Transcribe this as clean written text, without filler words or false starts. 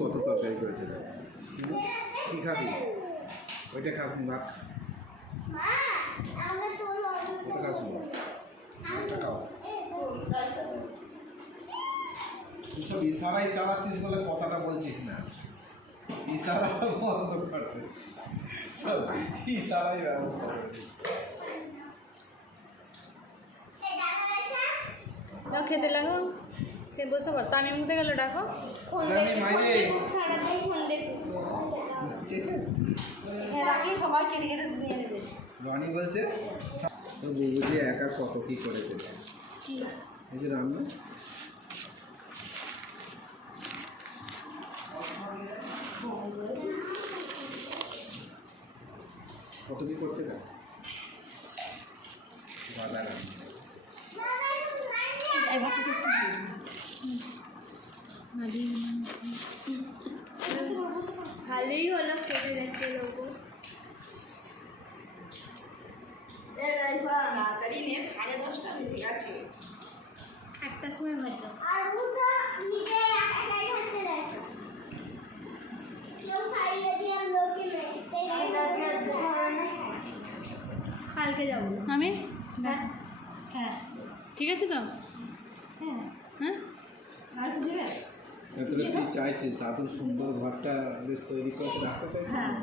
কত তরকারি করেছে কি খাবি? ওইটা খাসনি ভাত, ওটা খাসনি, ওটা খাও। তুই সব ইশারাই চালাচ্ছিস বলে কথাটা বলছিস না, ইশারা বন্ধ করতে, সব ইশারাই ব্যবস্থা করেছিস। খেতে লাগো, সে বসে পড়। তামিম কোথায় গেল ডাকো? সবাই কেটে কেটে নিয়ে নেবে। রনি বলছে তো বুঝি একা কত কি করেছে, এই যে রান্না কত কি করছে না দাদা রান্না। ভালোই হলো, কেটে দেখতে লোক তাড়াতাড়ি নে, 10:30 বেজে গেছে। একটার সময় ভাজা কালকে যাবো আমি হ্যাঁ হ্যাঁ ঠিক আছে তো? হ্যাঁ হ্যাঁ আর দেবে তুই চাইছিস দাদুর সুন্দর ঘরটা বেশ তৈরি করে রাখতে চাইছিস? হ্যাঁ